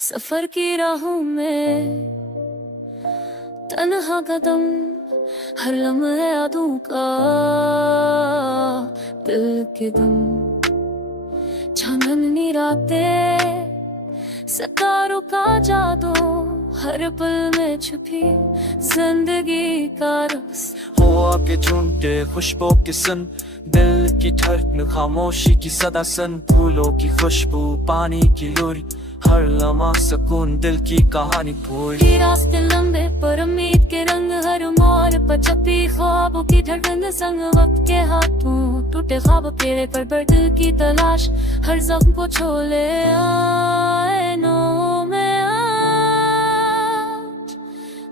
सफर की राहों में तन्हा कदम, हर लम्हे यादों का दिल के दम। चांदनी रातें, सितारों का जादू, हर पल में छुपी जिंदगी का रक्स। हवा के झुंडे खुशबू के सन, दिल की धड़कन खामोशी की सदा सन। फूलों की खुशबू, पानी की लूरी, हर लम्हा सुकून दिल की कहानी पूरी। रास्ते लंबे पर उम्मीद के रंग, हर मोड़ पर छपी ख्वाबों की धड़कन संग। वक्त के हाथों टूटे ख्वाब तेरे पर दिल की तलाश, हर जख्म को छोले आईनों में आज।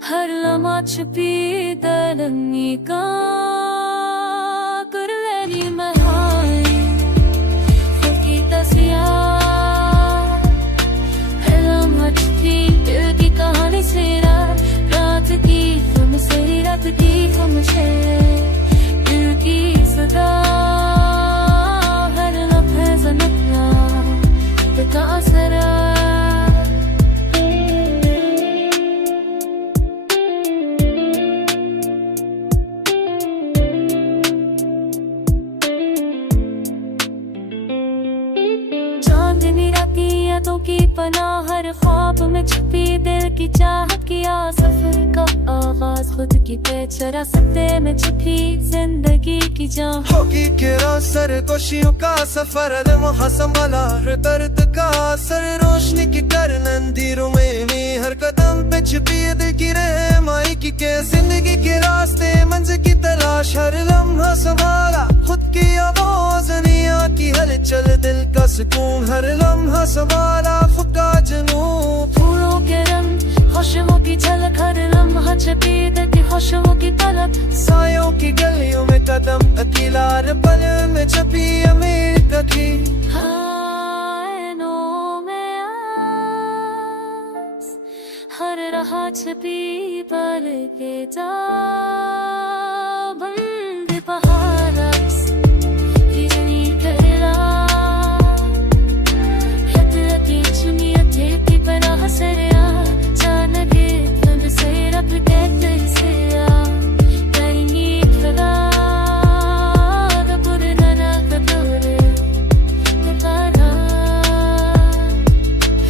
हर लम्हा छुपी दरनी का कर लेनी महाई की तस्या। हर लम्हा छुपी दिल की कहानी से, रात की तुम से, रात की तुमसे, दिल की सदा। हर लम्हे ज़नकना का असर। चांदनी राती यादों की पनाह, हर ख्वाब में छुपी दिल की चाहत किया। सफर का आगाज खुद की बेचरा सत्ते में छुपी जिंदगी की जान। होगी घेरा सरगोशियों का सफर, लम्हा संभाला हर दर्द का असर। रोशनी की करन अंधेरों में भी, हर कदम पे छुपी दिल की रहमाई की के। जिंदगी के रास्ते मंजिल की तलाश, हर लम्हा संभाला खुद की आवाज। दुनिया की हलचल दिल का सुकून, हर लम्हा संभाला खुद का जुनून। फूलों के रंग, खुशबू की झलक, हर लम्हा छुपी दिल की खुशबू की तलब। सायों की गलियों में कदम अकेला, हर पल में छुपी अमेरिका की। आईनों में आस, हर राह छुपी पल के जा। बंद पहाड़ अक्स, हिरनी गला, हथलकी चुनिया तेरी पनाह से। जानके तुमसे रब कहते से कहीं खुदा कपूर नरा कपूर पुकारा।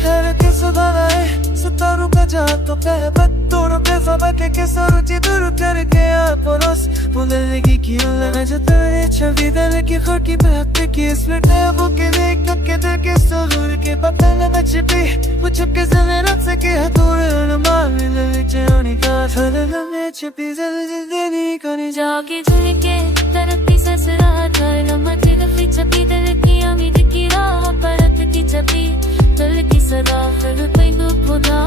हर किस बनाए सितारों का जातो कह बत्तों के सबके के सरुचि दूर करके आपनोस। पुनर्गी की उलझन जो तेरे छवि दिल की खुकी बहते की इसमें टेबों के देख के दिल के सुरूर के बतन में छिपी वो छुपके ज़मीन से के हथौड़े मारने लगे चोरी का। हर लम्हे छुपी जिंदगी को नहीं जाके झुलके तरक्की से सराहत, हर लम्हा की गफी छपी दिल की उम्मीद की राह। परत की छपी दिल की सदा, हर कोई दुख खुदा